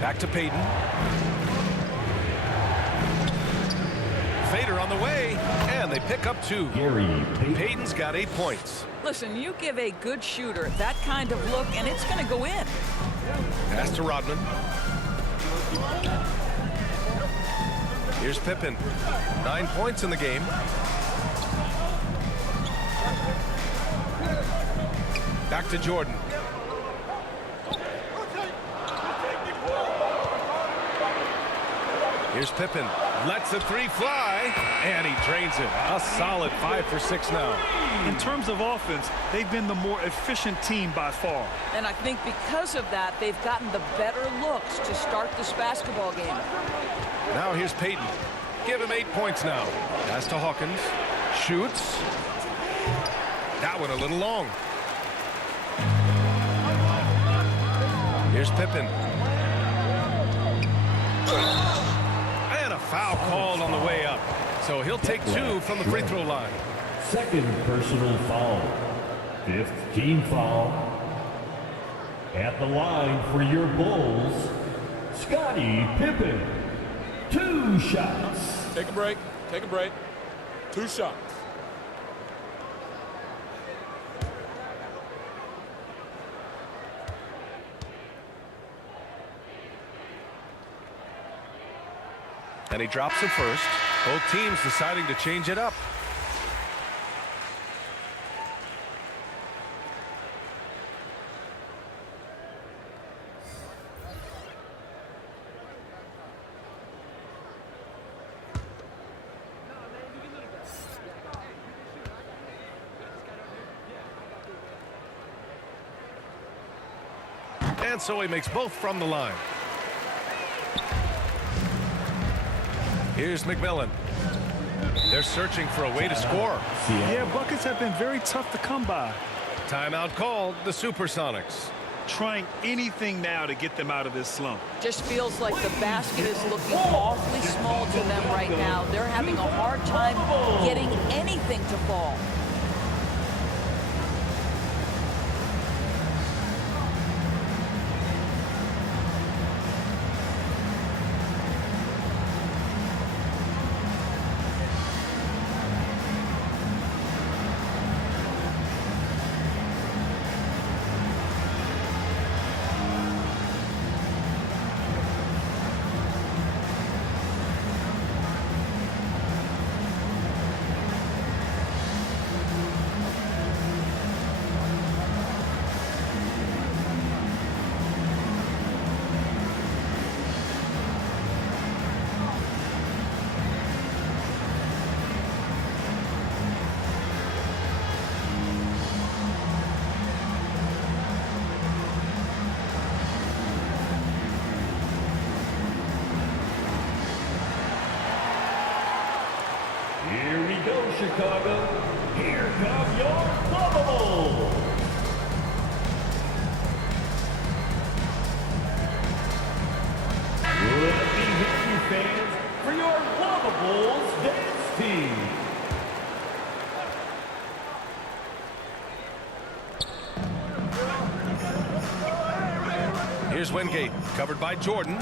Back to Payton. Fader on the way, and they pick up 2. Payton's got 8 points. Listen, you give a good shooter that kind of look, and it's going to go in. Pass to Rodman. Here's Pippen. 9 points in the game. Back to Jordan. Here's Pippen. Lets the 3 fly, and he drains it. A solid 5 for 6 now. In terms of offense, they've been the more efficient team by far. And I think because of that, they've gotten the better looks to start this basketball game. Now here's Payton. Give him 8 points now. Pass to Hawkins. Shoots. That one a little long. Here's Pippen. And a foul called on the way up. So he'll take 2 from the free throw line. Second personal foul. 5th team foul. At the line for your Bulls, Scottie Pippen. 2 shots. Take a break. Take a break. 2 shots. And he drops it first. Both teams deciding to change it up. And so he makes both from the line. Here's McMillan. They're searching for a way to score. Yeah, buckets have been very tough to come by. Timeout called, the Supersonics. Trying anything now to get them out of this slump. Just feels like the basket is looking awfully small to them right now. They're having a hard time getting anything to fall. Here we go, Chicago. Here come your Bubbles. Let me hear you, fans, for your Bubbles dance team. Here's Wingate, covered by Jordan.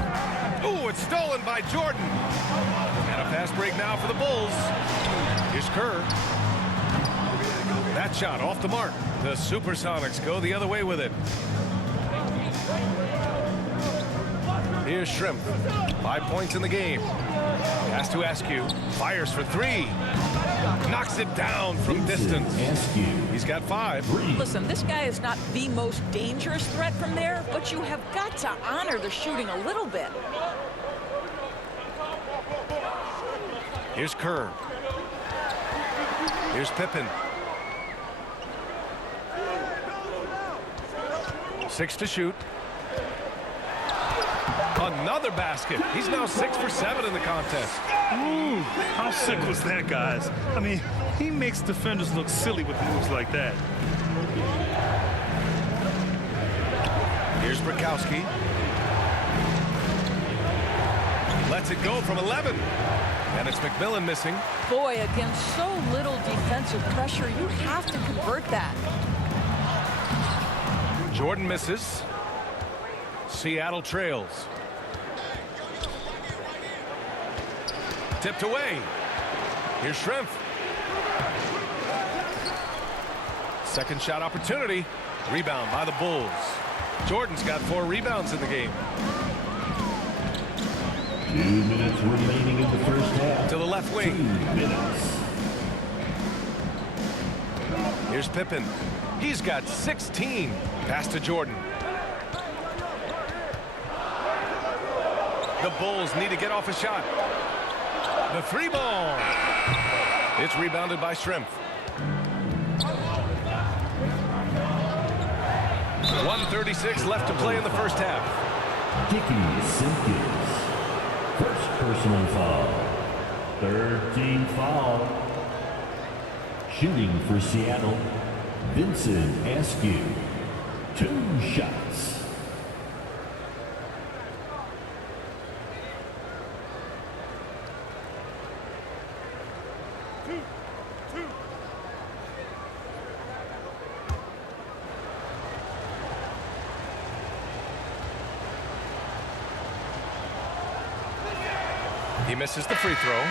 Ooh, it's stolen by Jordan. And a fast break now for the Bulls. Here's Kerr. That shot off the mark. The Supersonics go the other way with it. Here's Shrimp. 5 points in the game. Has to Askew. Fires for 3. Knocks it down from distance. He's got 5. Listen, this guy is not the most dangerous threat from there, but you have got to honor the shooting a little bit. Here's Kerr. Here's Pippen. 6 to shoot. Another basket. He's now 6 for 7 in the contest. Ooh, how sick was that, guys? I mean, he makes defenders look silly with moves like that. Here's Brakowski. Lets it go from 11. And it's McMillan missing. Boy, against so little defensive pressure, you have to convert that. Jordan misses. Seattle trails. Tipped away. Here's Shrimp. Second shot opportunity. Rebound by the Bulls. Jordan's got 4 rebounds in the game. 2 minutes remaining in the first half. To the left wing. 2 minutes. Here's Pippen. He's got 16. Pass to Jordan. The Bulls need to get off a shot. The 3-ball. It's rebounded by Shrimp. 1:36 left to play in the first half. Dickey Simpkins. First personal foul. 3rd team foul. Shooting for Seattle, Vincent Askew. 2 shots. He misses the free throw.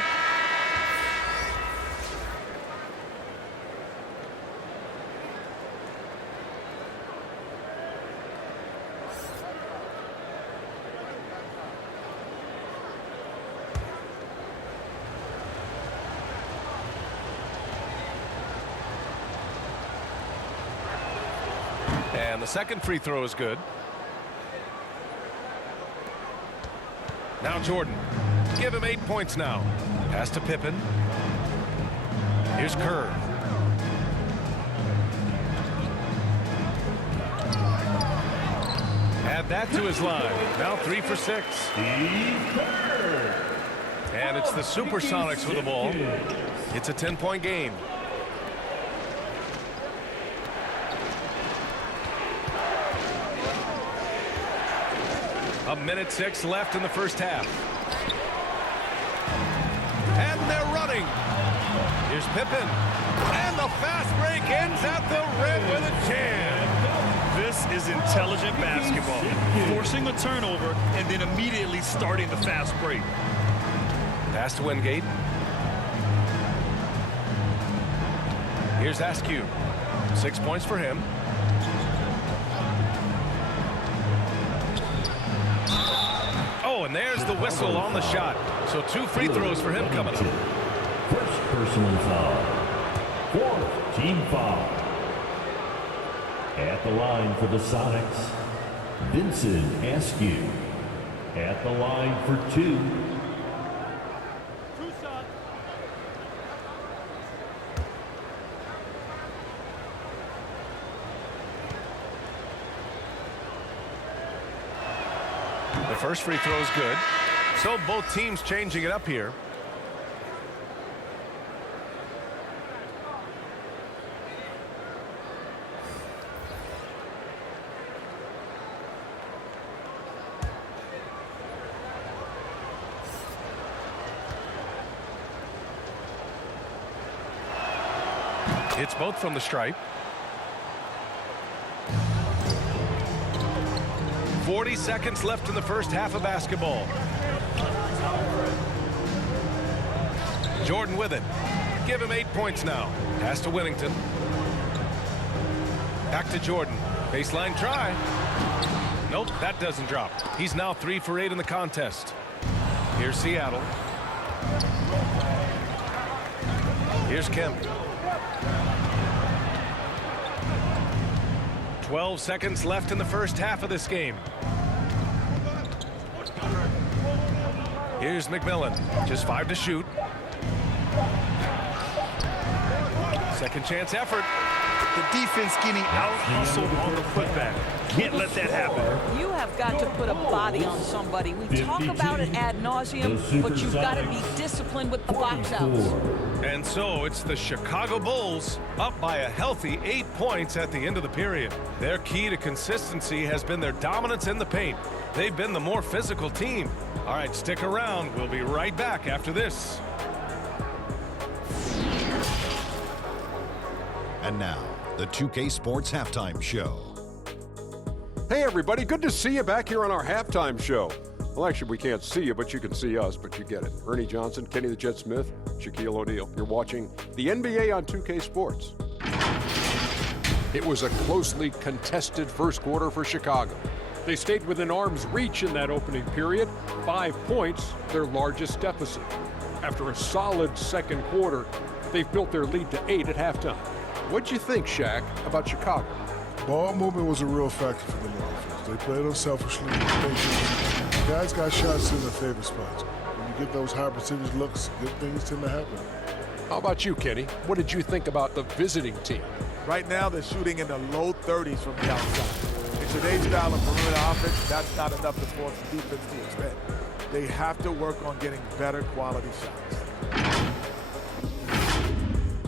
And the second free throw is good. Now Jordan. Give him 8 points now. Pass to Pippen. Here's Kerr. Add that to his line. Now 3 for 6. And it's the Supersonics with the ball. It's a 10-point game. A minute 6 left in the first half. And they're running. Here's Pippen. And the fast break ends at the rim with a jam. This is intelligent basketball. Forcing a turnover and then immediately starting the fast break. Pass to Wingate. Here's Askew. 6 points for him. Oh, and there's the whistle on the shot. So 2 free throws for him coming up. First personal foul. 4th team foul. At the line for the Sonics, Vincent Askew. At the line for 2. The first free throw is good. So both teams changing it up here. It's both from the stripe. 40 seconds left in the first half of basketball. Jordan with it. Give him 8 points now. Pass to Whittington. Back to Jordan. Baseline try. Nope, that doesn't drop. He's now 3 for 8 in the contest. Here's Seattle. Here's Kemp. 12 seconds left in the first half of this game. Here's McMillan. Just 5 to shoot. Second chance effort. The defense getting out-hustled on the putback. Can't let that happen. You have got to put a body on somebody. We talk about it ad nauseum, but you've got to be disciplined with the box outs. And so it's the Chicago Bulls up by a healthy 8 points at the end of the period. Their key to consistency has been their dominance in the paint. They've been the more physical team. All right, stick around. We'll be right back after this. And now, the 2K Sports Halftime Show. Hey everybody, good to see you back here on our halftime show. Well, actually, we can't see you, but you can see us, but you get it. Ernie Johnson, Kenny the Jet Smith, Shaquille O'Neal. You're watching the NBA on 2K Sports. It was a closely contested first quarter for Chicago. They stayed within arm's reach in that opening period. 5 points, their largest deficit. After a solid second quarter, they've built their lead to 8 at halftime. What'd you think, Shaq, about Chicago? Ball movement was a real factor for them on offense. They played unselfishly, patiently. Guys got shots in their favorite spots. When you get those high percentage looks, good things tend to happen. How about you, Kenny? What did you think about the visiting team? Right now, they're shooting in the low 30s from the outside. In today's style of perimeter offense, that's not enough to force the defense to expand. They have to work on getting better quality shots.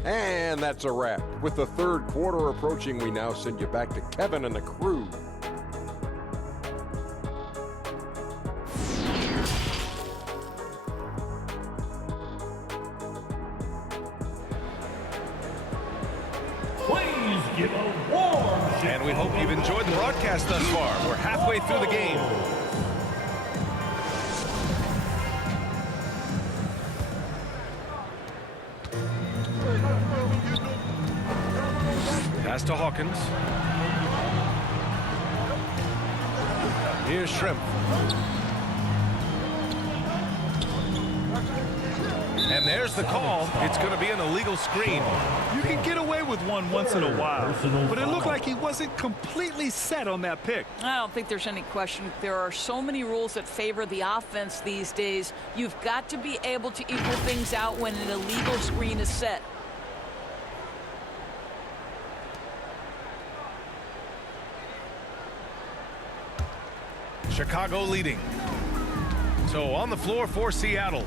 And that's a wrap. With the third quarter approaching, we now send you back to Kevin and the crew. Please give a warm And we hope you've enjoyed the broadcast thus far. We're halfway through the game. Pass to Hawkins. Here's Shrimp. And there's the call. It's going to be an illegal screen. You can get away with one once in a while, but it looked like he wasn't completely set on that pick. I don't think there's any question. There are so many rules that favor the offense these days. You've got to be able to equal things out when an illegal screen is set. Chicago leading. So on the floor for Seattle.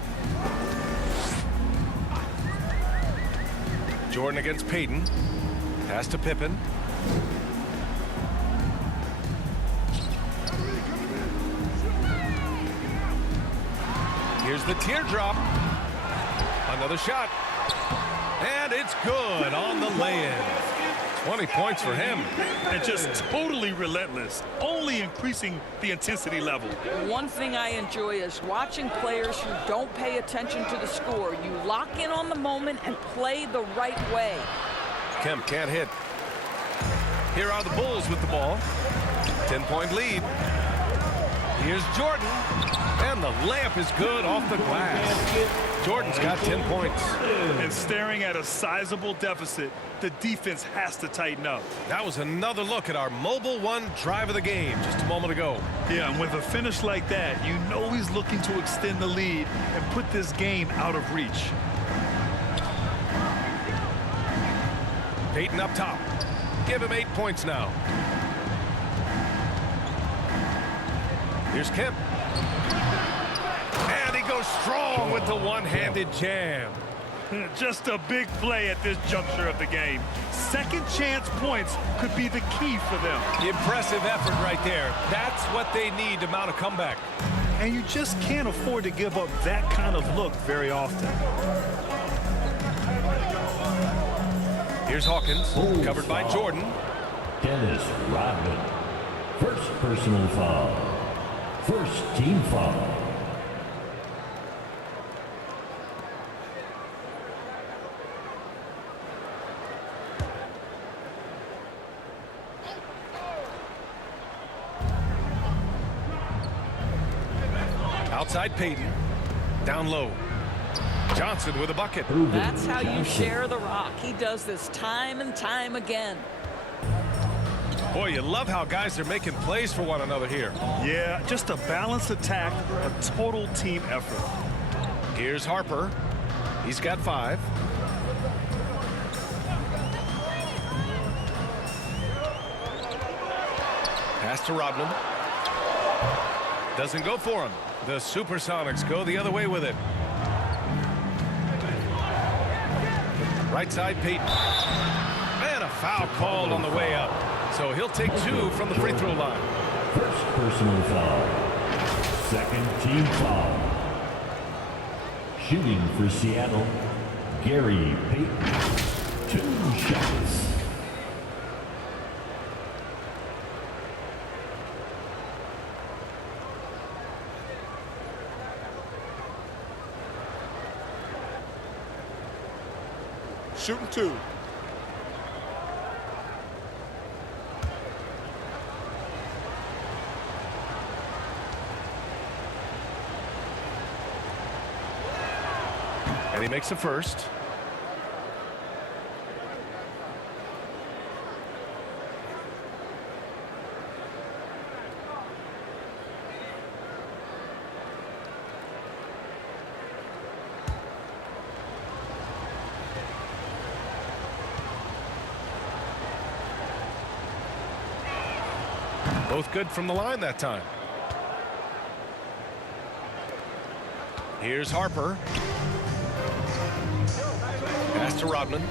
Jordan against Payton. Pass to Pippen. Here's the teardrop. Another shot. And it's good on the lay-in. 20 points for him. And just totally relentless, only increasing the intensity level. One thing I enjoy is watching players who don't pay attention to the score. You lock in on the moment and play the right way. Kemp can't hit. Here are the Bulls with the ball. 10-point lead. Here's Jordan. And the layup is good off the glass. Jordan's got 10 points. And staring at a sizable deficit, the defense has to tighten up. That was another look at our Mobile One drive of the game just a moment ago. Yeah, and with a finish like that, you know he's looking to extend the lead and put this game out of reach. Payton up top. Give him 8 points now. Here's Kemp. And he goes strong with the one-handed jam. Just a big play at this juncture of the game. Second chance points could be the key for them. Impressive effort right there. That's what they need to mount a comeback. And you just can't afford to give up that kind of look very often. Here's Hawkins, covered by Jordan. Dennis Rodman. First personal foul. First team foul. Outside Payton. Down low. Johnson with a bucket. That's how you share the rock. He does this time and time again. Boy, you love how guys are making plays for one another here. Yeah, just a balanced attack, a total team effort. Here's Harper. He's got 5. Pass to Rodman. Doesn't go for him. The Supersonics go the other way with it. Right side, Payton. And a foul called on the way up. So he'll take 2 from the free throw line. First personal foul. Second team foul. Shooting for Seattle, Gary Payton. 2 shots. Shooting 2. And he makes the first. Both good from the line that time. Here's Harper. Pass to Rodman.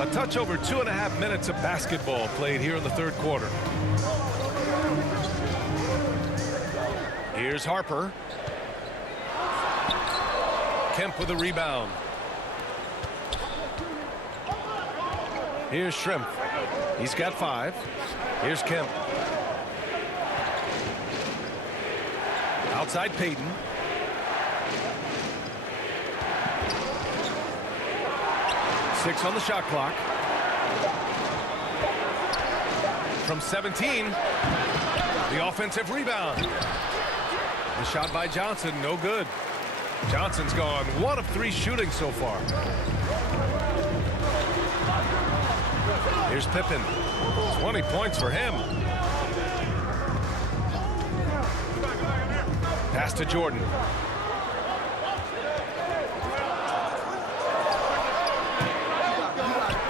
A touch over 2.5 minutes of basketball played here in the third quarter. Here's Harper. Kemp with a rebound. Here's Shrimp. He's got 5. Here's Kemp. Outside Payton. Six on the shot clock. From 17. The offensive rebound. The shot by Johnson, no good. Johnson's gone 1 of 3 shooting so far. Here's Pippen. 20 points for him. Pass to Jordan.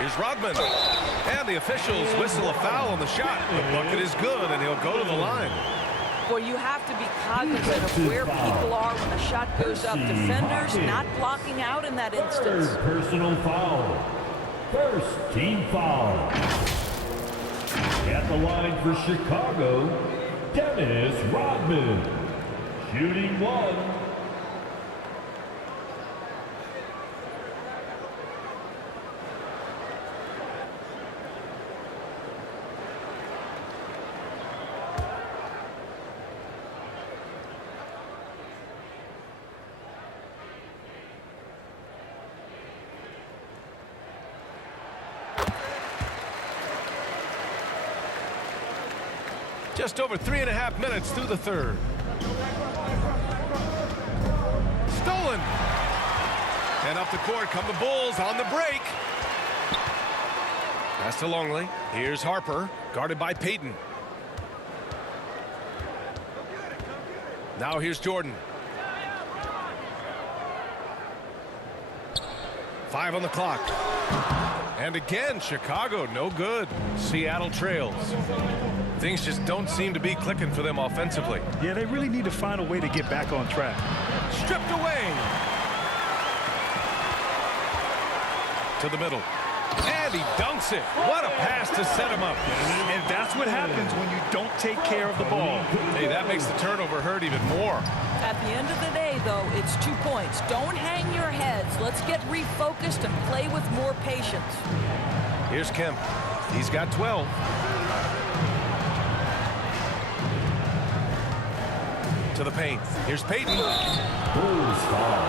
Here's Rodman. And the officials whistle a foul on the shot. The bucket is good, and he'll go to the line. Boy, you have to be cognizant of where people are when the shot goes up. Defenders not blocking out in that instance. Third personal foul. First team foul. At the line for Chicago, Dennis Rodman. Shooting 1. Just over 3.5 minutes through the third. Stolen. And up the court come the Bulls on the break. Pass to Longley. Here's Harper, guarded by Payton. Now here's Jordan. 5 on the clock. And again, Chicago, no good. Seattle trails. Things just don't seem to be clicking for them offensively. Yeah, they really need to find a way to get back on track. Stripped away. To the middle. And he dunks it. What a pass to set him up. And that's what happens when you don't take care of the ball. Hey, that makes the turnover hurt even more. At the end of the day, though, it's 2 points. Don't hang your heads. Let's get refocused and play with more patience. Here's Kemp. He's got 12. To the paint. Here's Payton. Bulls foul.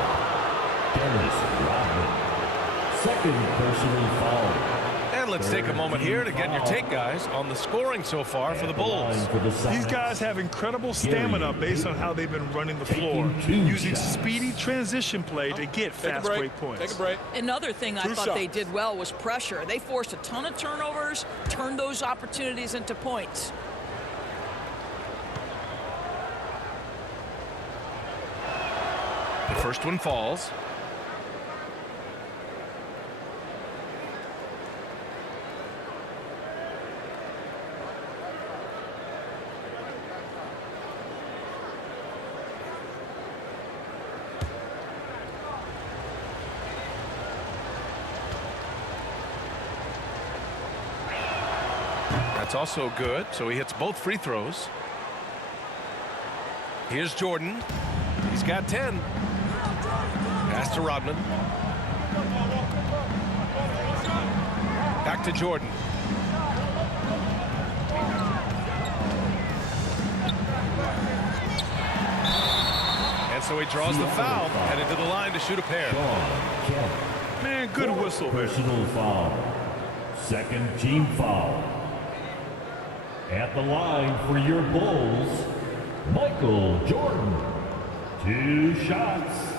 Dennis Rodman. Second personal foul. And let's take a moment here to get your take, guys, on the scoring so far for the Bulls. These guys have incredible stamina based on how they've been running the floor, using speedy transition play to get fast break points. Take a break. Another thing I 2 thought shots. they did well was pressure. They forced a ton of turnovers, turned those opportunities into points. The first one falls. That's also good, so he hits both free throws. Here's Jordan. He's got 10. Pass to Rodman. Back to Jordan. And And so he draws the foul, headed to the line to shoot a pair. Man, good whistle there. Personal foul. Second team foul. At the line for your Bulls, Michael Jordan. 2 shots.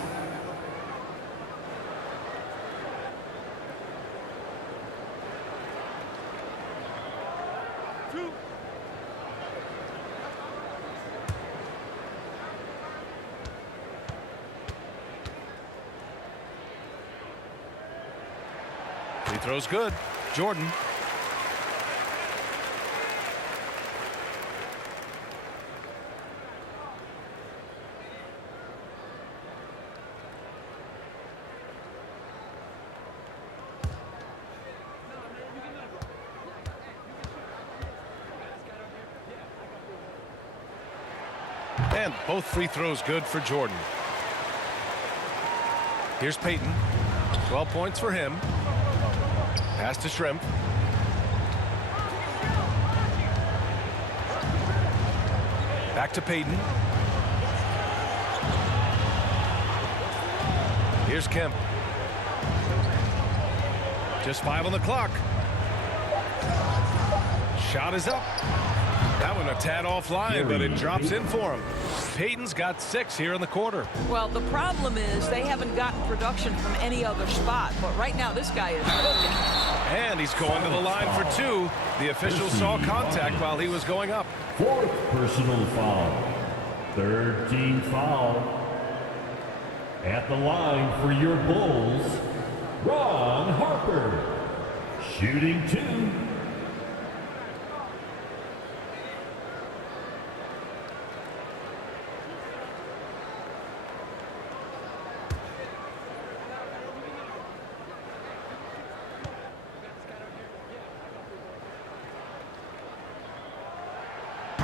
He throws good. Jordan. And both free throws good for Jordan. Here's Payton. 12 points for him. Pass to Shrimp. Back to Payton. Here's Kemp. Just 5 on the clock. Shot is up. That one a tad offline, but it drops in for him. Payton's got 6 here in the quarter. Well, the problem is they haven't gotten production from any other spot, but right now this guy is cooking. And he's going to the line for 2. The official saw contact while he was going up. 4th personal foul. 3rd team foul. At the line for your Bulls, Ron Harper. Shooting 2.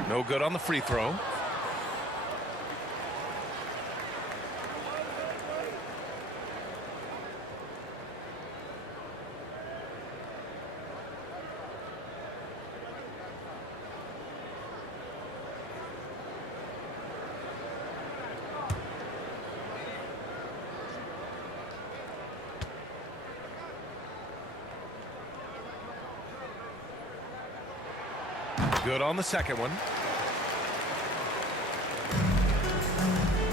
No good on the free throw. Good on the second one.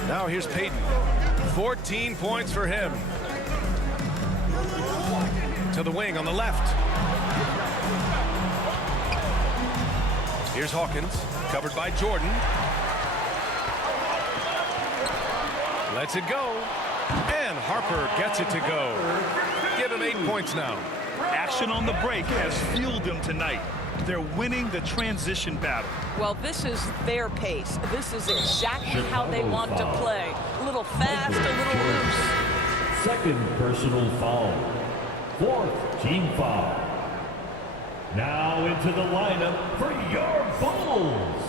Now here's Payton. 14 points for him. To the wing on the left. Here's Hawkins, covered by Jordan. Lets it go. And Harper gets it to go. Give him 8 points now. Action on the break has fueled them tonight. They're winning the transition battle. Well, this is their pace. This is exactly how they want to play. A little fast, a little loose. 2nd personal foul. 4th team foul. Now into the lineup for your Bulls,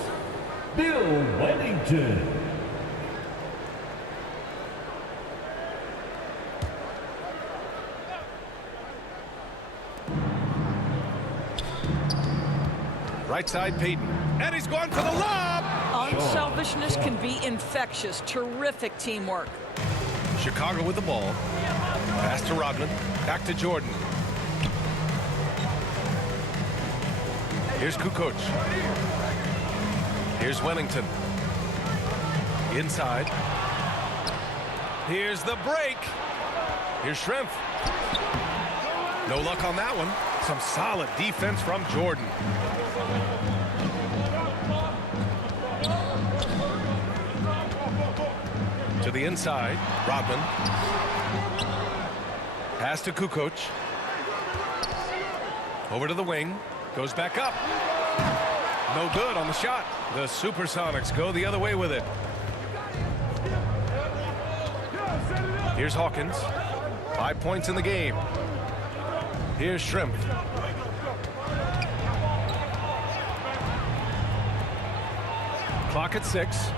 Bill Wennington. Right side, Payton. And he's going for the lob. Unselfishness can be infectious. Terrific teamwork. Chicago with the ball. Pass to Rodman. Back to Jordan. Here's Kukoc. Here's Wellington. Inside. Here's the break. Here's Shrimp. No luck on that one. Some solid defense from Jordan. To the inside, Rodman. Pass to Kukoc. Over to the wing. Goes back up. No good on the shot. The Supersonics go the other way with it. Here's Hawkins. 5 points in the game. Here's Shrimp. Clock at 6.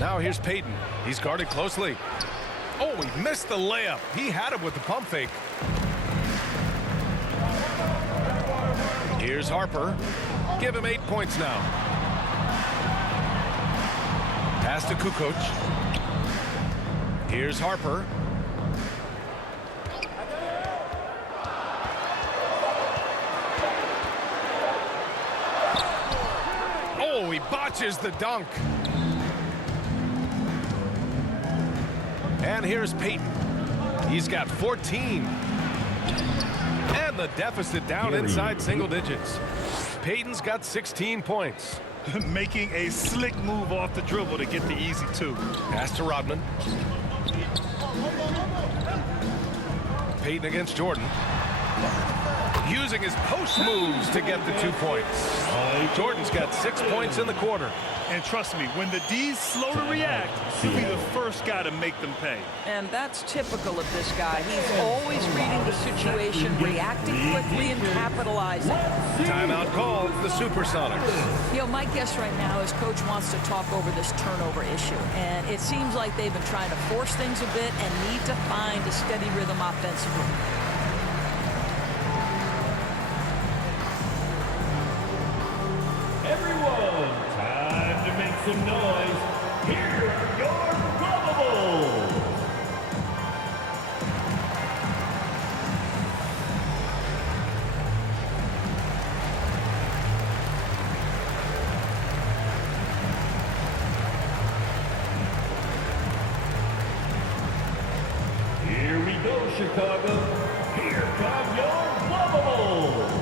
Now here's Payton. He's guarded closely. Oh, he missed the layup. He had him with the pump fake. Here's Harper. Give him 8 points now. Pass to Kukoc. Here's Harper. Oh, he botches the dunk. And here's Payton. He's got 14. And the deficit down inside single digits. Payton's got 16 points. Making a slick move off the dribble to get the easy 2. Pass to Rodman. Payton against Jordan. Using his post moves to get the 2 points. Jordan's got 6 points in the quarter. And trust me, when the D's slow to react, he'll be the first guy to make them pay. And that's typical of this guy. He's always reading the situation, reacting quickly, and capitalizing. Timeout called the Supersonics. You know, my guess right now is Coach wants to talk over this turnover issue. And it seems like they've been trying to force things a bit and need to find a steady rhythm offensively. Everyone, time to make some noise. Here are your probables. Here we go, Chicago. Here come your probables.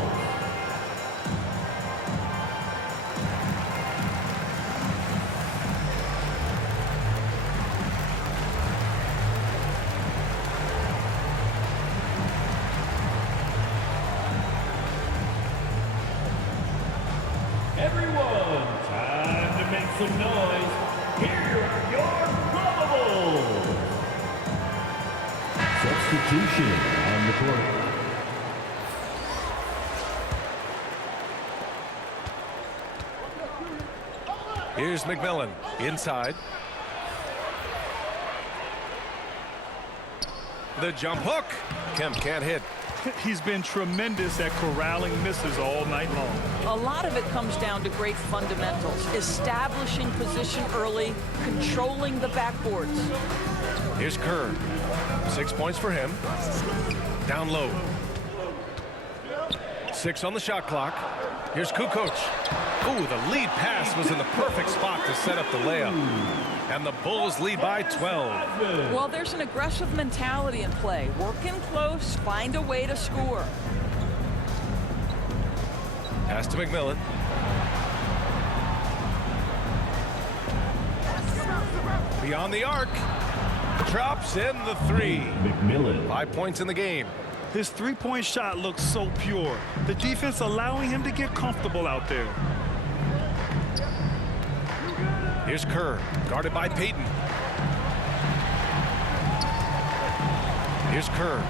Everyone, time to make some noise. Here are your probables. Substitution on the court. Here's McMillan inside. The jump hook. Kemp can't hit. He's been tremendous at corralling misses all night long. A lot of it comes down to great fundamentals, establishing position early, controlling the backboards. Here's Kerr. 6 points for him. Down low. 6 on the shot clock. Here's Kukoc. Ooh, the lead pass was in the perfect spot to set up the layup. And the Bulls lead by 12. Well, there's an aggressive mentality in play. Work in close, find a way to score. Pass to McMillan. Beyond the arc. Drops in the 3. McMillan. 5 points in the game. His three-point shot looks so pure. The defense allowing him to get comfortable out there. Here's Kerr, guarded by Payton. Here's Kerr.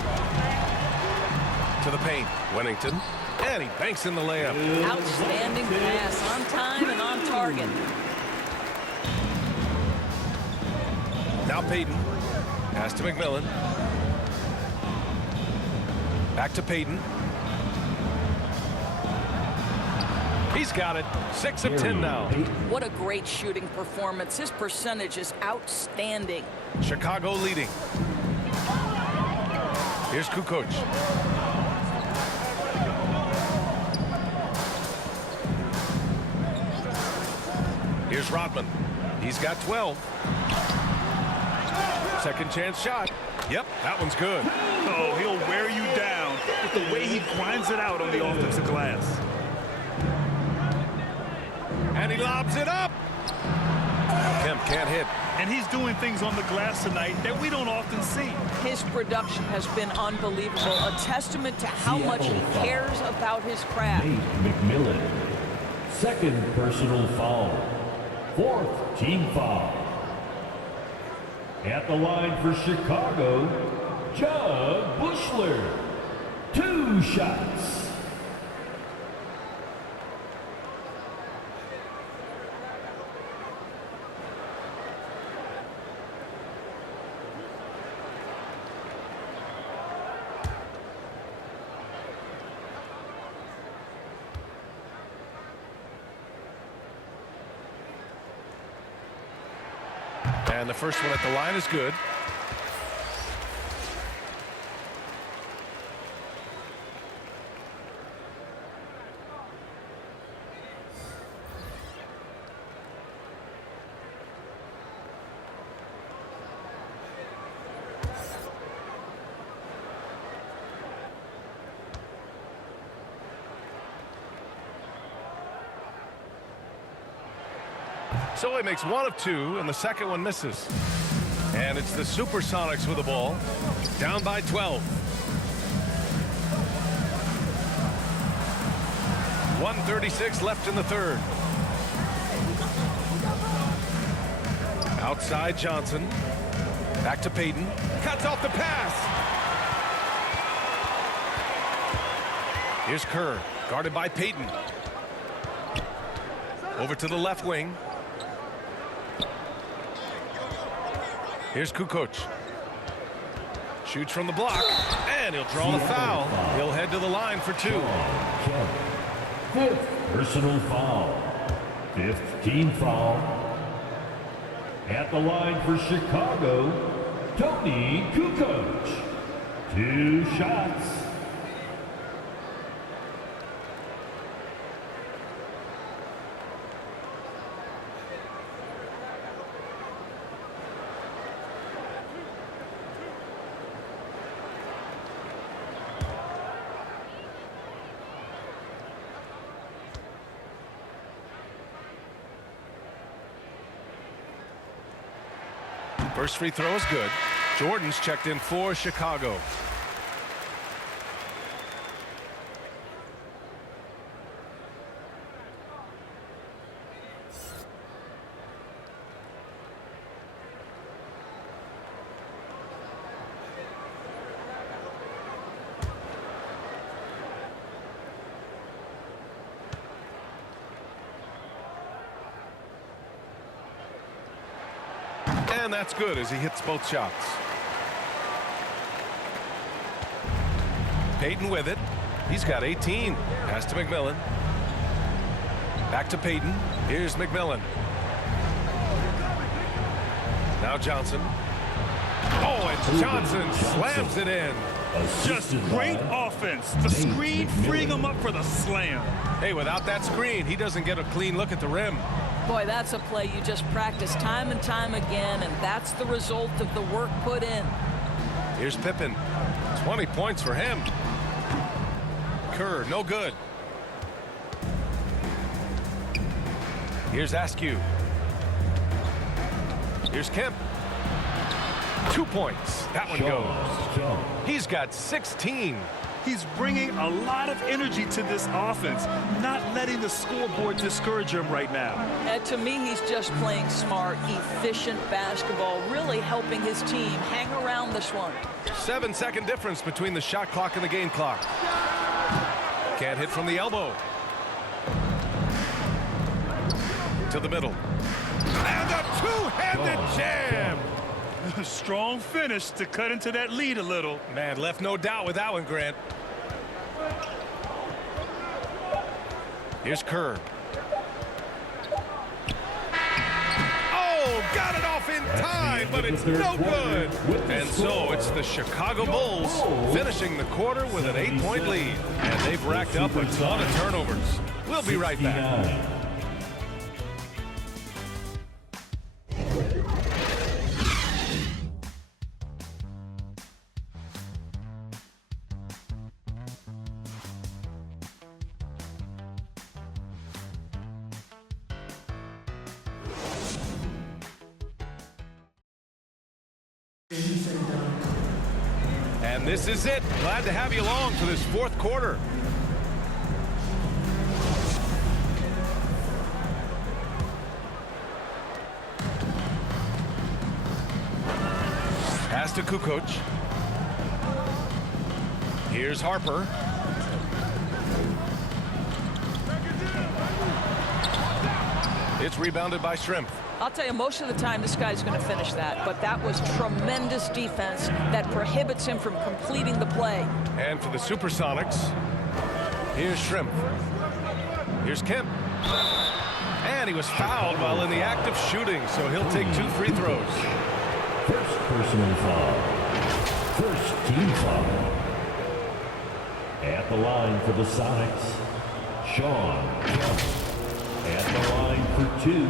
To the paint. Wennington. And he banks in the layup. Outstanding pass, on time and on target. Now Payton. Pass to McMillan. Back to Payton. He's got it. 6 of 10 now. What a great shooting performance. His percentage is outstanding. Chicago leading. Here's Kukoc. Here's Rodman. He's got 12. Second chance shot. Yep, that one's good. Oh, he'll wear you down with the way he grinds it out on the offensive glass. And he lobs it up. Kemp can't hit. And he's doing things on the glass tonight that we don't often see. His production has been unbelievable, a testament to how much he cares about his craft. McMillan. Second personal foul. Fourth team foul. At the line for Chicago, John Bushler. 2 shots. And the first one at the line is good. So he makes one of two, and the second one misses. And it's the Supersonics with the ball, down by 12. 1:36 left in the third. Outside Johnson. Back to Payton. Cuts off the pass. Here's Kerr, guarded by Payton. Over to the left wing. Here's Kukoc. Shoots from the block, and he'll draw the foul. He'll head to the line for two. Fifth personal foul. Fifth team foul. At the line for Chicago, Tony Kukoc. 2 shots. First free throw is good. Jordan's checked in for Chicago. And that's good as he hits both shots. Payton with it. He's got 18. Pass to McMillan. Back to Payton. Here's McMillan. Now Johnson. Oh, and Johnson slams it in. Just great offense. The screen freeing him up for the slam. Hey, without that screen, he doesn't get a clean look at the rim. Boy, that's a play you just practice time and time again, and that's the result of the work put in. Here's Pippen. 20 points for him. Kerr, no good. Here's Askew. Here's Kemp. 2 points. That one goes. He's got 16. He's bringing a lot of energy to this offense, not letting the scoreboard discourage him right now. And to me, he's just playing smart, efficient basketball, really helping his team hang around this one. 7-second difference between the shot clock and the game clock. Can't hit from the elbow. To the middle. And a two-handed jam. Strong finish to cut into that lead a little. Man, left no doubt with that one, Grant. Here's Kerr. Oh, got it off in time, but it's no good. And so it's the Chicago Bulls finishing the quarter with an 8-point lead. And they've racked up a ton of turnovers. We'll be right back. And this is it. Glad to have you along for this fourth quarter. Pass to Kukoc. Here's Harper. It's rebounded by Shrimp. I'll tell you, most of the time this guy's going to finish that, but that was tremendous defense that prohibits him from completing the play. And for the Supersonics, here's Shrimp. Here's Kemp. And he was fouled while in the act of shooting, so he'll take 2 free throws. First personal foul. First team foul. At the line for the Sonics, Sean Kemp. At the line for 2.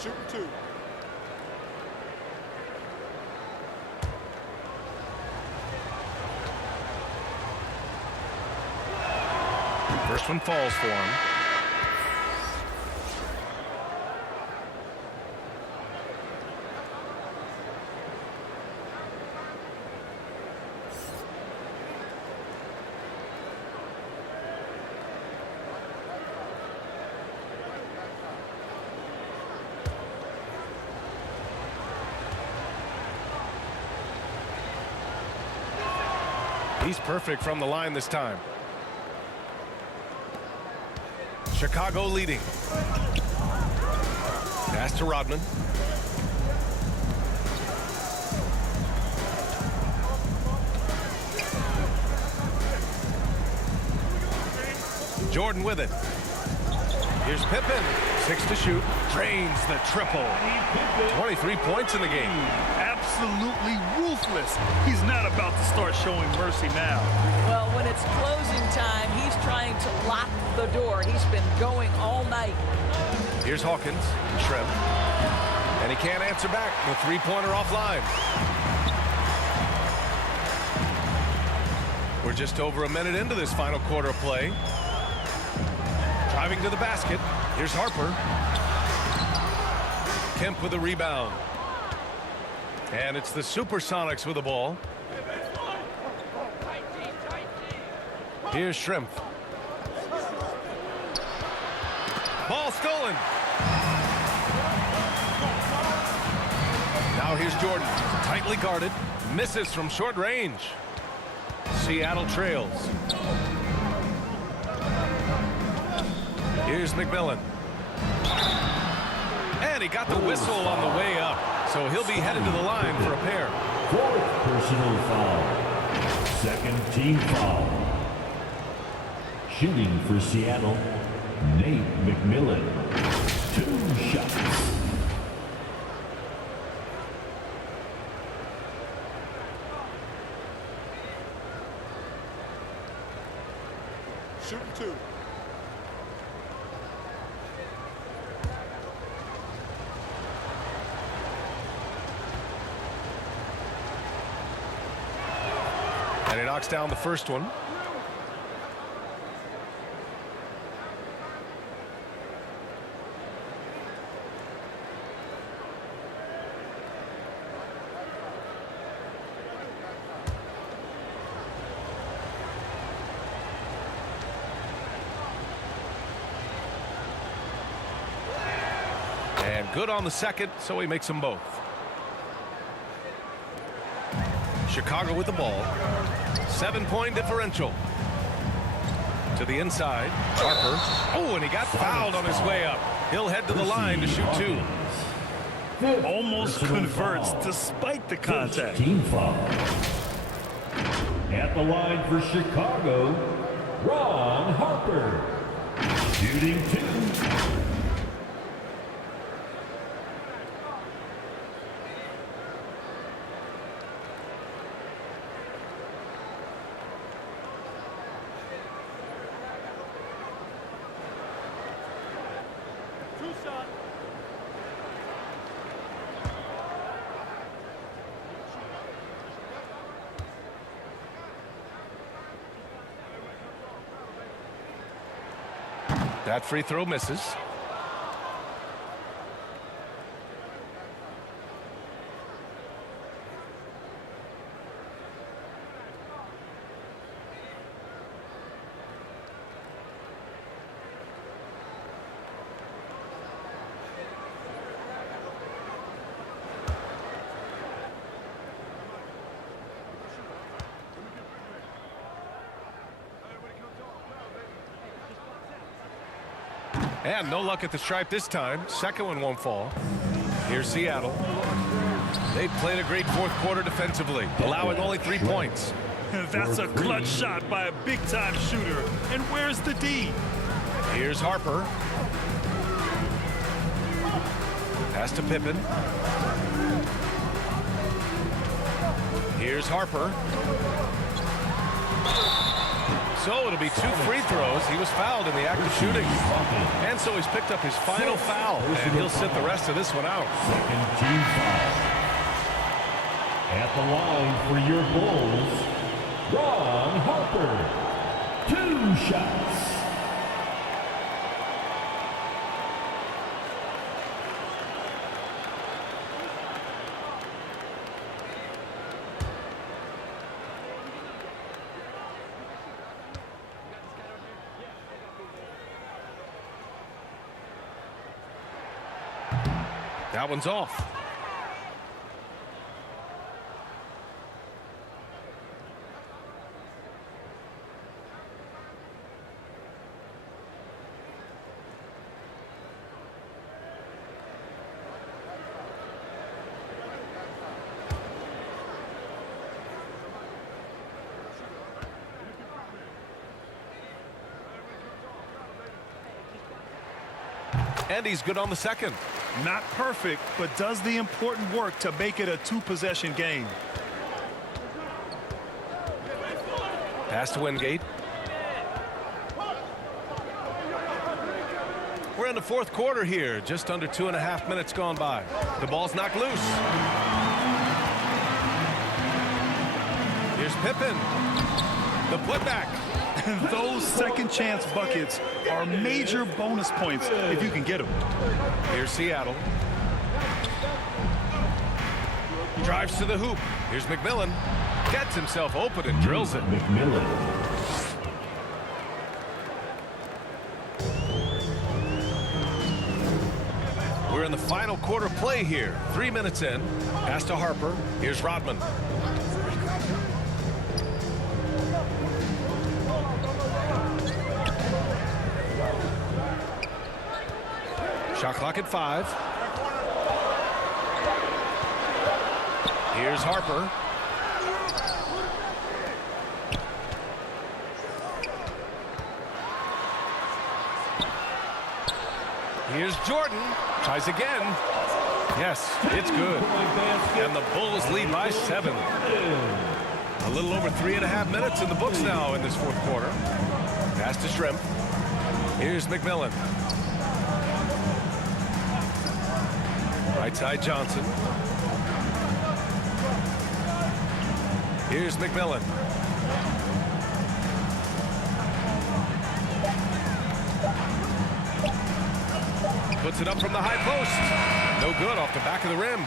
Shooting 2. First one falls for him. He's perfect from the line this time. Chicago leading. Pass to Rodman. Jordan with it. Here's Pippen. 6 to shoot. Drains the triple. 23 points in the game. Absolutely ruthless. He's not about to start showing mercy now. Well, when it's closing time, he's trying to lock the door. He's been going all night. Here's Hawkins. Shrimp. And he can't answer back. The three-pointer offline. We're just over a minute into this final quarter of play. Driving to the basket. Here's Harper. Kemp with a rebound. And it's the Supersonics with the ball. Here's Shrimp. Ball stolen. Now here's Jordan. Tightly guarded. Misses from short range. Seattle trails. Here's McMillan. And he got the whistle on the way up. So he'll be headed to the line for a pair. Fourth personal foul. Second team foul. Shooting for Seattle, Nate McMillan. 2 shots. Shooting 2. And he knocks down the first one. And good on the second, so he makes them both. Chicago with the ball. 7-point differential. To the inside. Harper. Oh, and he got fouled on his way up. He'll head to the line to shoot 2. Almost converts despite the contact. Team foul. At the line for Chicago, Ron Harper. Shooting 2. That free throw misses. And no luck at the stripe this time. Second one won't fall. Here's Seattle. They played a great fourth quarter defensively, allowing only 3 points. That's a clutch shot by a big-time shooter. And where's the D? Here's Harper. Pass to Pippen. Here's Harper. So it'll be 2 free throws. He was fouled in the act of shooting. And so he's picked up his final foul, and he'll sit the rest of this one out. Second team foul. At the line for your Bulls, Ron Harper. 2 shots. That one's off. And he's good on the second. Not perfect, but does the important work to make it a 2-possession game. Pass to Wingate. We're in the fourth quarter here. Just under 2.5 minutes gone by. The ball's knocked loose. Here's Pippen. The putback. Those second chance buckets are major bonus points if you can get them. Here's Seattle. Drives to the hoop. Here's McMillan. Gets himself open and drills it. McMillan. We're in the final quarter play here. 3 minutes in. Pass to Harper. Here's Rodman. Shot clock at 5. Here's Harper. Here's Jordan. Tries again. Yes, it's good. And the Bulls lead by 7. A little over 3.5 minutes in the books now in this fourth quarter. Pass to Shrimp. Here's McMillan. Right side Johnson. Here's McMillan. Puts it up from the high post. No good, off the back of the rim.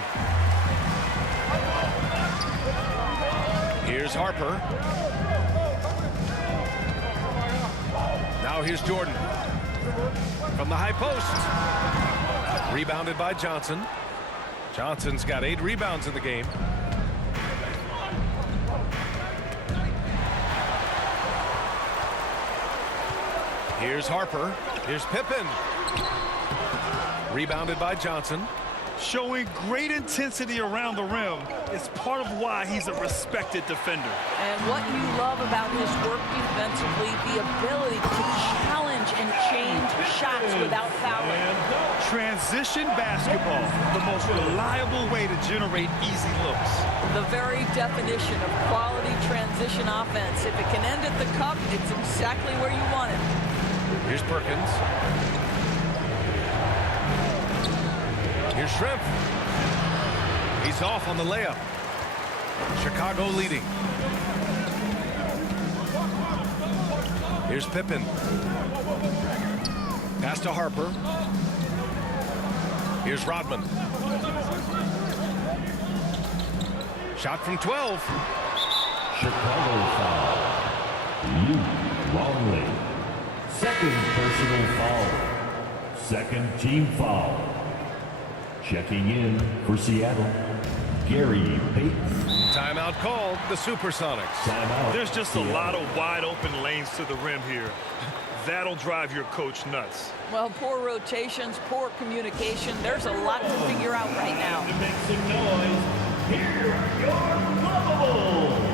Here's Harper. Now here's Jordan. From the high post. Rebounded by Johnson. Johnson's got 8 rebounds in the game. Here's Harper. Here's Pippen. Rebounded by Johnson. Showing great intensity around the rim is part of why he's a respected defender. And what you love about his work defensively, the ability to challenge and change shots without fouling. Transition basketball, the most reliable way to generate easy looks. The very definition of quality transition offense. If it can end at the cup, it's exactly where you want it. Here's Perkins. Here's Shrimp. He's off on the layup. Chicago leading. Here's Pippen. Pass to Harper. Here's Rodman. Shot from 12. Chicago foul. Luke Longley. Second personal foul. Second team foul. Checking in for Seattle, Gary Payton. Time Timeout called the Supersonics. Timeout. There's just a lot of wide open lanes to the rim here. That'll drive your coach nuts. Well, poor rotations, poor communication. There's a lot to figure out right now. To make some noise, here are your Lavables.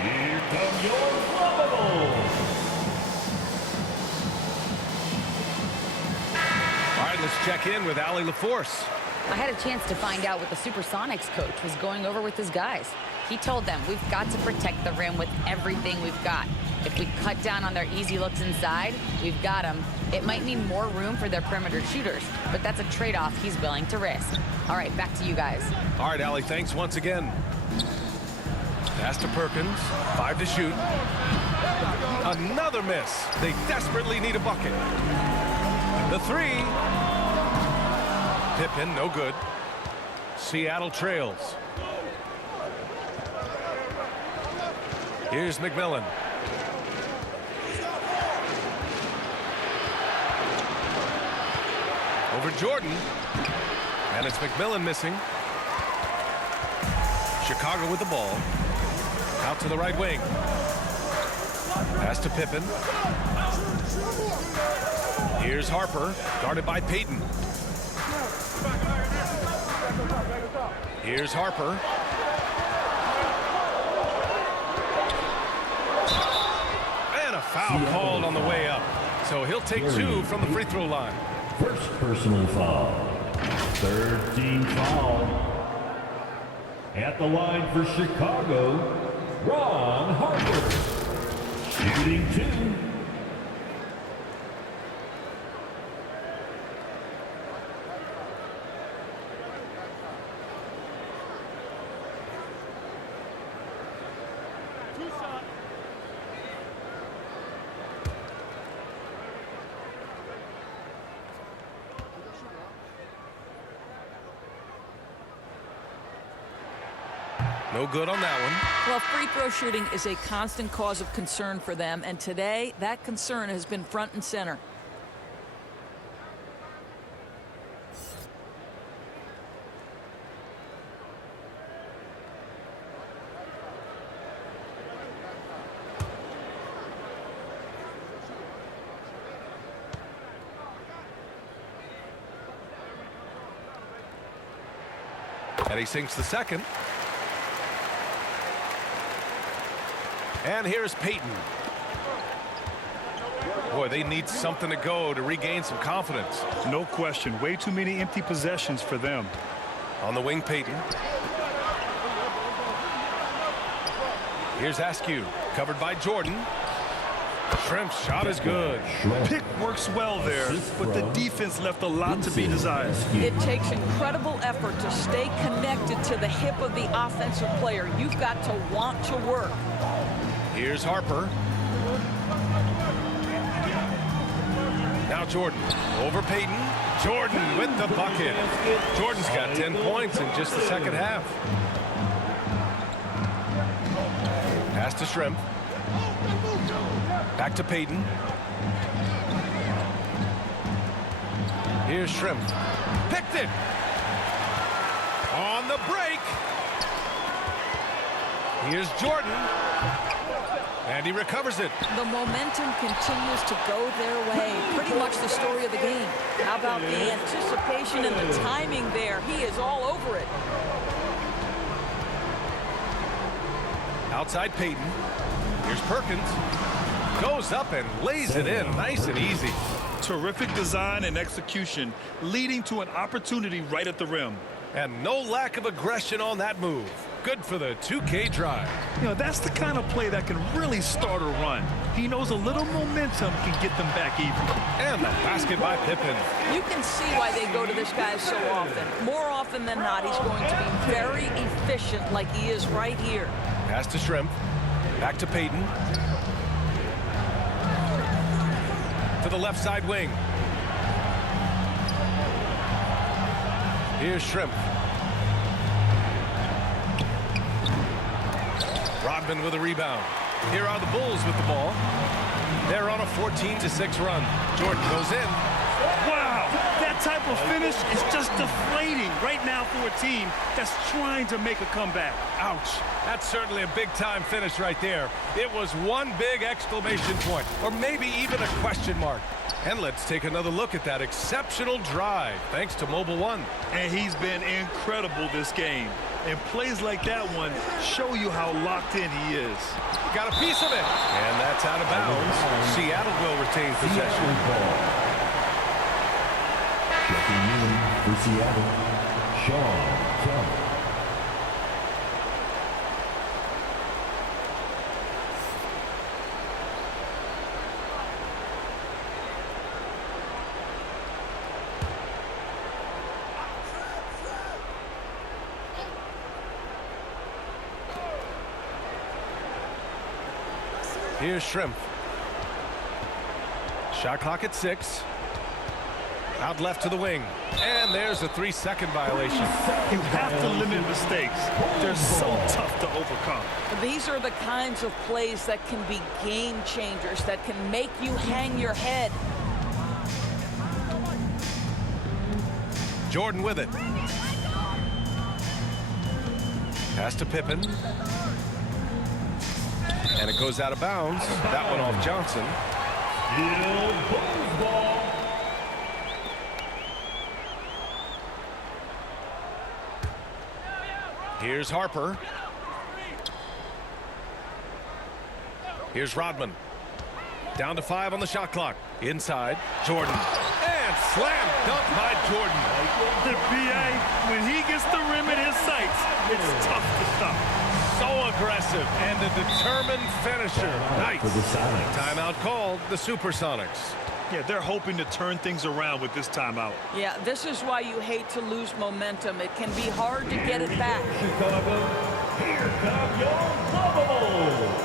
Here come your Lavables. All right, let's check in with Allie LaForce. I had a chance to find out what the Supersonics coach was going over with his guys. He told them we've got to protect the rim with everything we've got. If we cut down on their easy looks inside, we've got them. It might mean more room for their perimeter shooters, but that's a trade-off he's willing to risk. All right, back to you guys. All right, Allie, thanks once again. Pass to Perkins, 5 to shoot. Another miss. They desperately need a bucket. The 3. Pippen, no good. Seattle trails. Here's McMillan. Over Jordan. And it's McMillan missing. Chicago with the ball. Out to the right wing. Pass to Pippen. Here's Harper, guarded by Payton. Here's Harper. And a foul called on the way up. So he'll take 2 from the free throw line. First personal foul. Third team foul. At the line for Chicago, Ron Harper. Shooting 2. No good on that one. Well, free throw shooting is a constant cause of concern for them, and today that concern has been front and center. And he sinks the second. And here's Payton. Boy, they need something to go to regain some confidence. No question. Way too many empty possessions for them. On the wing, Payton. Here's Askew, covered by Jordan. Shrimp's shot is good. Pick works well there, but the defense left a lot to be desired. It takes incredible effort to stay connected to the hip of the offensive player. You've got to want to work. Here's Harper. Now Jordan over Payton. Jordan with the bucket. Jordan's got 10 points in just the second half. Pass to Shrimp. Back to Payton. Here's Shrimp. Picked it. On the break. Here's Jordan. And he recovers it. The momentum continues to go their way. Pretty much the story of the game. How about the anticipation and the timing there? He is all over it. Outside Peyton. Here's Perkins. Goes up and lays it in nice and easy. Terrific design and execution, leading to an opportunity right at the rim. And no lack of aggression on that move. Good for the 2K drive. You know, that's the kind of play that can really start a run. He knows a little momentum can get them back even. And the basket by Pippen. You can see why they go to this guy so often. More often than not, he's going to be very efficient like he is right here. Pass to Shrimp. Back to Peyton. To the left side wing. Here's Shrimp. Rodman with a rebound. Here are the Bulls with the ball. They're on a 14-6 run. Jordan goes in. Wow, that type of finish is just deflating right now for a team that's trying to make a comeback. Ouch. That's certainly a big-time finish right there. It was one big exclamation point, or maybe even a question mark. And let's take another look at that exceptional drive, thanks to Mobile One. And he's been incredible this game. And plays like that one show you how locked in he is. Got a piece of it. And that's out of bounds. Seattle will retain possession. Checking in for Seattle, Sean Kemp. Here's Shrimp. Shot clock at 6. Out left to the wing. And there's a 3-second violation. You have to limit mistakes. They're so tough to overcome. These are the kinds of plays that can be game changers, that can make you hang your head. Jordan with it. Pass to Pippen. And it goes out of bounds. That one off Johnson. Here's Harper. Here's Rodman. Down to 5 on the shot clock. Inside, Jordan. And slam dunk by Jordan. The BA, when he gets the rim in his sights, it's tough to stop. So aggressive and a determined finisher. Nice. For the Sonics. Timeout called the Supersonics. Yeah, they're hoping to turn things around with this timeout. Yeah, this is why you hate to lose momentum. It can be hard to get it back. Chicago, here come your Bubbles.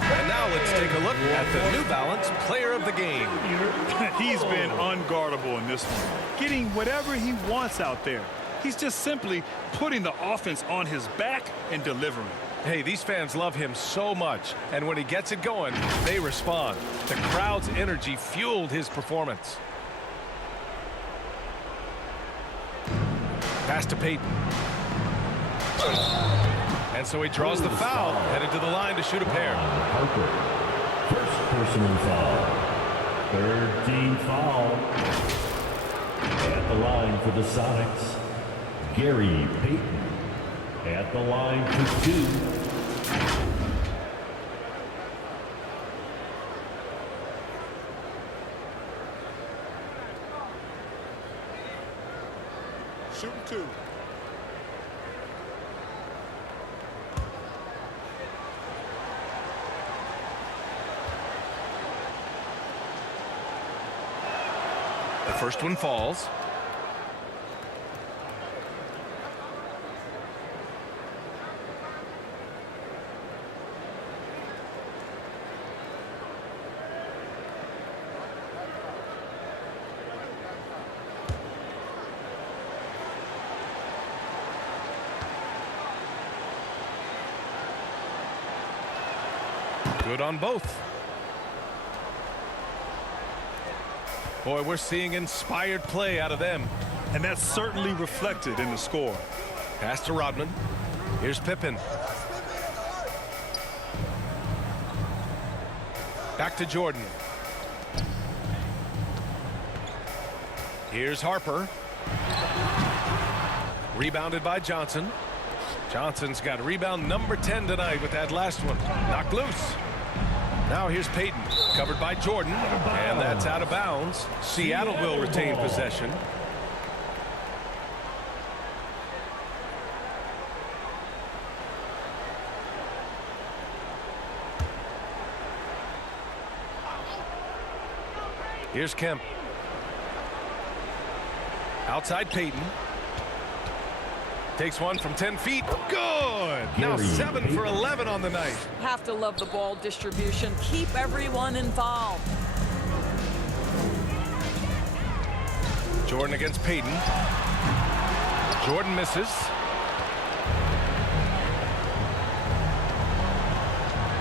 And now let's take a look at the New Balance Player of the Game. He's been unguardable in this one, getting whatever he wants out there. He's just simply putting the offense on his back and delivering. Hey, these fans love him so much, and when he gets it going, they respond. The crowd's energy fueled his performance. Pass to Peyton. And so he draws the foul, headed to the line to shoot a pair. Harper, first personal foul. Third team foul. At the line for the Sonics, Gary Payton. At the line for 2. Shooting 2. The first one falls. Good on both. Boy, we're seeing inspired play out of them. And that's certainly reflected in the score. Pass to Rodman. Here's Pippen. Back to Jordan. Here's Harper. Rebounded by Johnson. Johnson's got rebound number 10 tonight with that last one. Knocked loose. Now here's Payton, covered by Jordan, and that's out of bounds. Seattle will retain possession. Here's Kemp. Outside Payton. Takes one from 10 feet. Good. Now 7 for 11 on the night. Have to love the ball distribution. Keep everyone involved. Jordan against Payton. Jordan misses.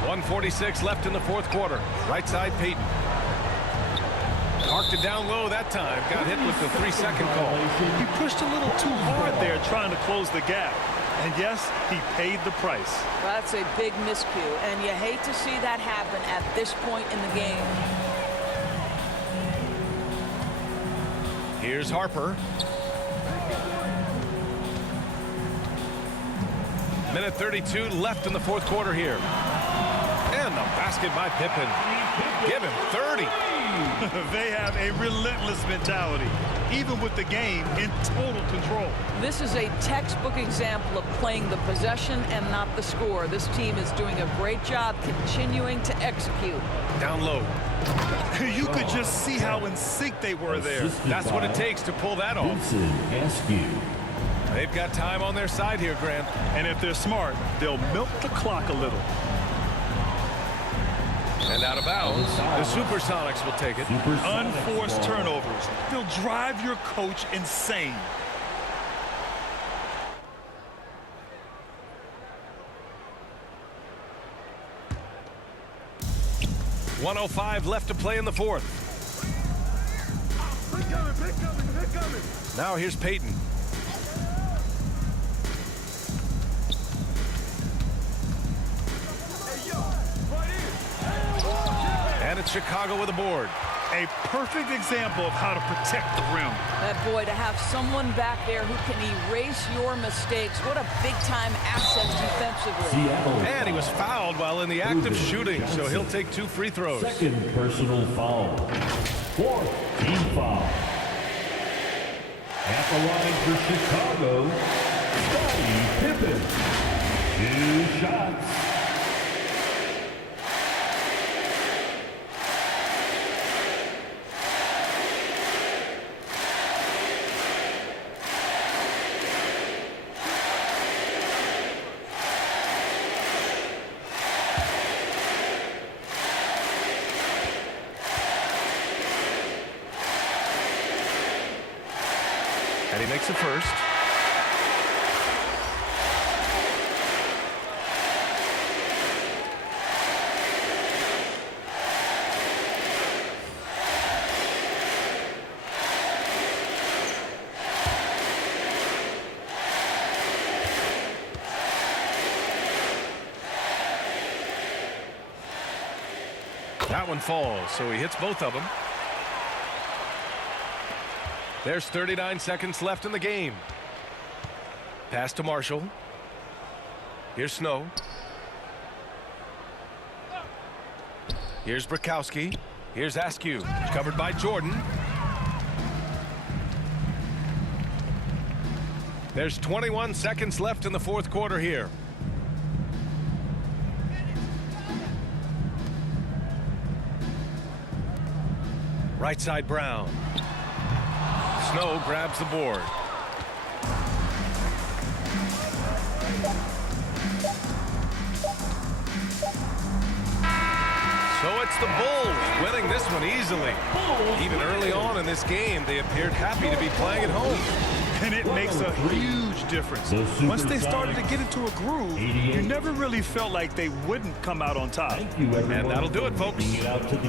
1:46 left in the fourth quarter. Right side Payton. Parked it down low that time. Got hit with the 3-second call. He pushed a little too hard there trying to close the gap. And yes, he paid the price. Well, that's a big miscue, and you hate to see that happen at this point in the game. Here's Harper. Minute 32 left in the fourth quarter here. And the basket by Pippen. Give him 30. They have a relentless mentality, even with the game in total control. This is a textbook example of playing the possession and not the score. This team is doing a great job continuing to execute. Down low. You could just see how in sync they were there. That's what it takes to pull that off. They've got time on their side here, Grant. And if they're smart, they'll milk the clock a little. And out of bounds, the Supersonics will take it. Unforced turnovers. They'll drive your coach insane. .105 left to play in the fourth. Now here's Payton. And it's Chicago with a board. A perfect example of how to protect the rim. Boy, to have someone back there who can erase your mistakes. What a big-time asset defensively. And he was fouled while in the act of shooting, so he'll take 2 free throws. Second personal foul. Fourth team foul. At the line for Chicago, Scottie Pippen. 2 shots. And he makes the first. That one falls, so he hits both of them. There's 39 seconds left in the game. Pass to Marshall. Here's Snow. Here's Brakowski. Here's Askew. Covered by Jordan. There's 21 seconds left in the fourth quarter here. Right side Brown. Snow grabs the board. So it's the Bulls winning this one easily. Even early on in this game, they appeared happy to be playing at home. And it makes a huge difference. Once they started to get into a groove, you never really felt like they wouldn't come out on top. And that'll do it, folks.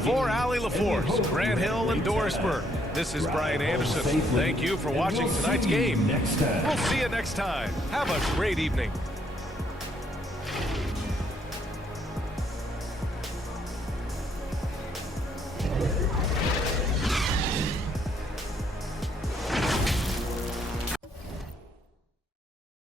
For Allie LaForce, Grant Hill, and Doris Burke, this is Brian Anderson. Thank you for watching tonight's game. We'll see you next time. Have a great evening.